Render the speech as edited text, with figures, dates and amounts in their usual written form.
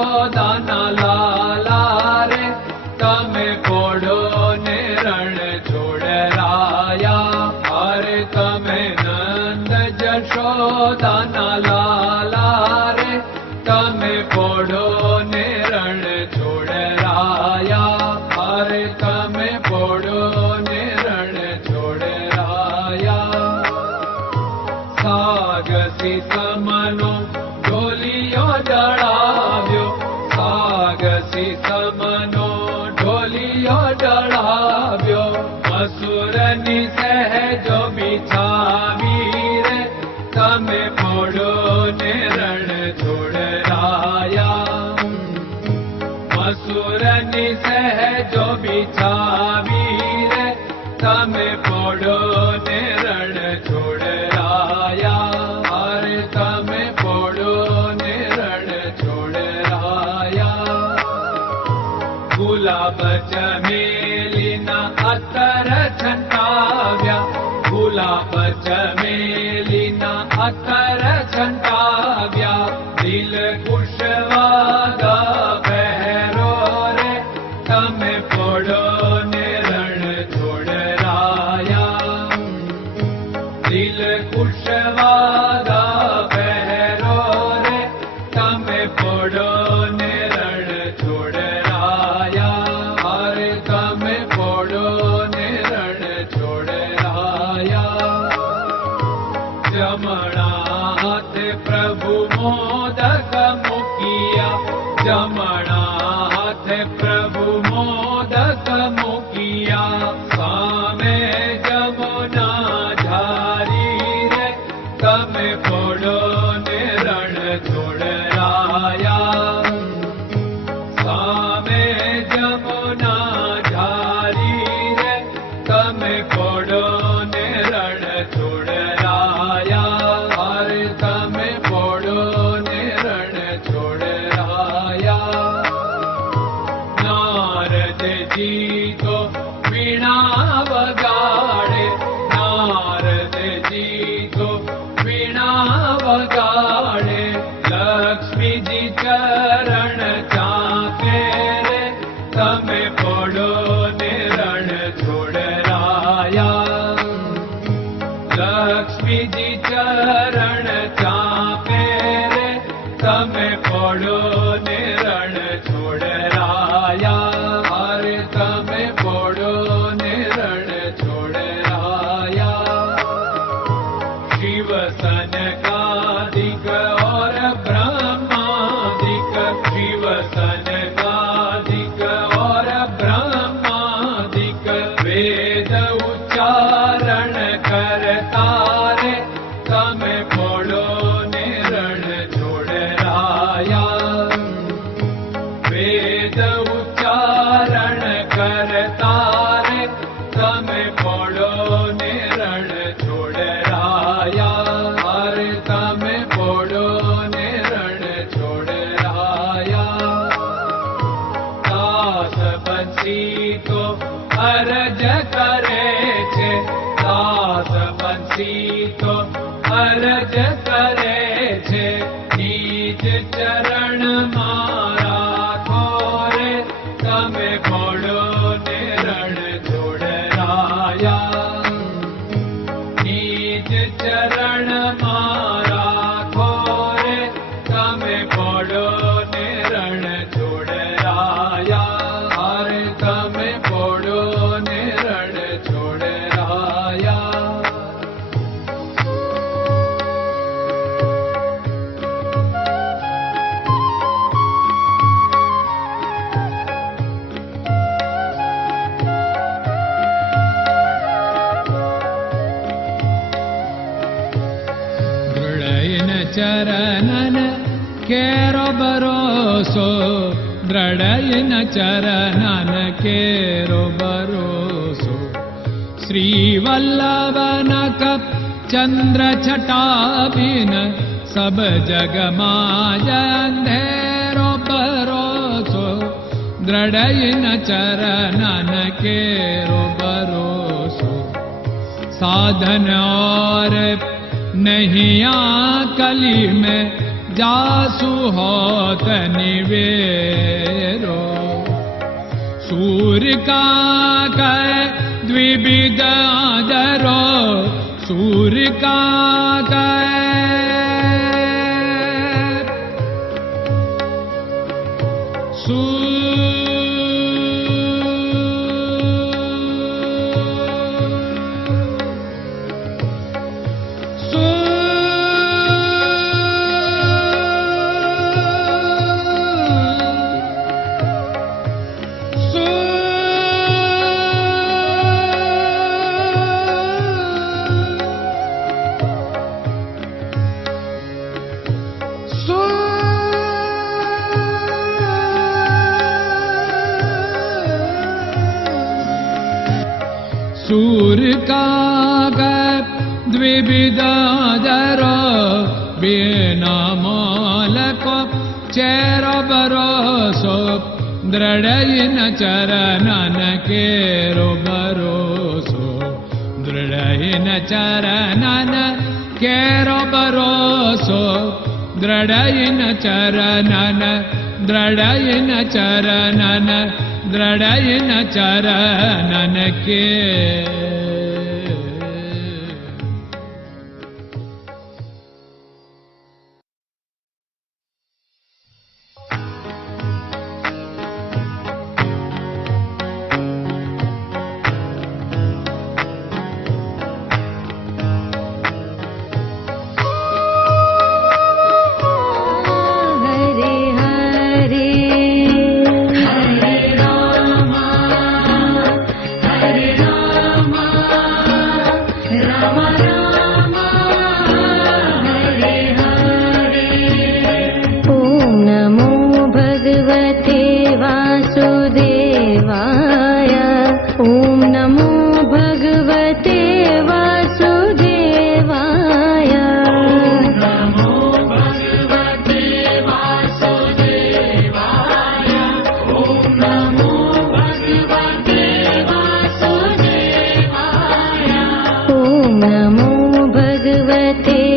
જશોદાના લાલા રે તમે પોડો ને રણ છોડરાયા. અરે તમે નંદ જશોદાના લાલા રે તમે પોડો ને રણ છોડરાયા. અરે તમે પોડો ને રણ છોડરાયા. સાગસી સમનો ઢોલિયો ડળાવ્યો, સાગસી સમનો ઢોલિયો ડળાવ્યો. મસૂરની સહેજો બિછાવી રે તમે પોડો ને રણ છોડરાયા. મસૂરની સહેજો બિછાવી રે તમે પોડો ને રણ છોડરાયા. અરે તમે પોડો ને રણ છોડરાયા. ગુલાબ ચમેલીના અત્તર છંટાવ્યા, ગુલાબ ચમેલીના અત્તર છંટાવ્યા. દિલ કુશવાદા પહેરો રે તમે પોડો ને રણ છોડરાયા. દિલ કુશવાદા પહેરો રે તમે પોડો ને રણ છોડરાયા. અરે તમે પોડો ને રણ છોડરાયા. જમણા હાથે પ્રભુ મોદક મૂકિયા, જમણા હાથે પ્રભુ મોદક મૂકિયા. સામે જમુના ઝારી રે તમે પોડો ને રણ છોડરાયા. સામે જમુના ઝારી રે તમે પોડો ને રણ છોડરાયા. અરે તમે પોડો ને રણ છોડરાયા. નારદજી તો વીણા વગાડે, નારદજી તો વીણા વગાડે. લક્ષ્મીજી ચરણ ચાકે રે તમે પોડો ને રણ છોડરાયા. લક્ષ્મીજી ચરણ ચાપે રે તમે પોડો ને રણ છોડરાયા. અરે તમે પોડો ને રણ છોડરાયા. શિવ સનકાદિક और ब्रह्मादिक, शिव सनकादिक और ब्रह्मादिक. वेद उच्चारण करता रे તમે પોડો ને રણ છોડરાયા. વેદ ઉચ્ચારણ કરતા રે તમે પોડો ને રણ છોડરાયા. અરે તમે પોડો ને રણ છોડરાયા. દાસ બંસી તો અરજ કરે છે, દાસ બંસી તો અરજ કરે છે. નીચ ચરણ મારા ખોરે તમે પોડો ને રણ છોડરાયા. નીચ ચરણ મારા ખોરે તમે પોડો ને રણ છોડરાયા. અરે તમે પોડો ને રણ છોડરાયા. ચરણન કેરો ભરોસો, દ્રઢયન ચરણન કેરો ભરોસો. શ્રી વલ્લભન કપ ચંદ્ર છટાબિન સબ જગમાં અંધેરો ભરોસો. દ્રઢયન ચરણન કેરો ભરોસો. साधन और नहीं कली में जासु होत निवेरो। सूर्य का कै द्विविध आदरो, सूर्य का सूर्य का द्विविधादरो, बिना मोल को चेर भरोसो, दृढ़ चरणन केरो भरोसो, दृढ़ चरणन केरो भरोसो, दृढ़ चरणन, दृढ़ चरणन, दृढ़ चरणन के। नमो भगवते